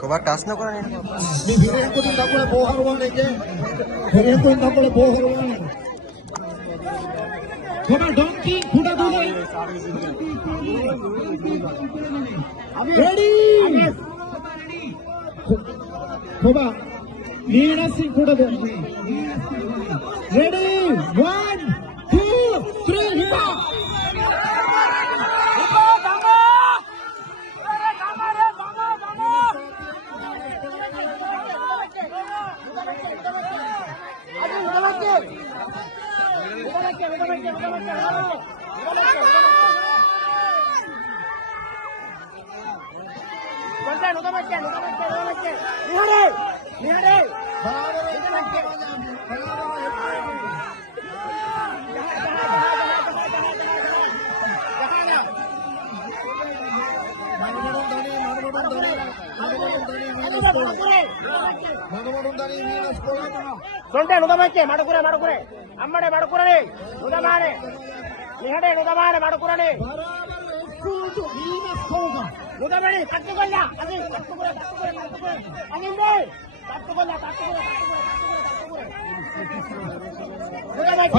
Coba tas na ko na nito. Bibigyan ko din ako na buharwan eh. Bibigyan ko din ako na buharwan. Coba donkey, kuda dule. Ready. Coba Neera Singh kuda dule. Ready. 1, 2, 3, hit up. ಸೊಂಟೆ ನುದಮಕ್ಕೆ ಮಾಡಕುರೆ ಮಾಡಕುರೆ ಅಮ್ಮಡೆ ಮಾಡಕುರನೆ ನುದಮಾನೆ ನಿಹಡೆ ನುದಮಾನೆ ಮಾಡಕುರನೆ ನುದಮಣಿ ಕಟ್ಟುಕೊಲ್ಲ ಅದೇ ಕಟ್ಟುಕೊಲ್ಲ ಅಲ್ಲಿಂದೆ ಕಟ್ಟುಕೊಲ್ಲ ನುದಮಕ್ಕೆ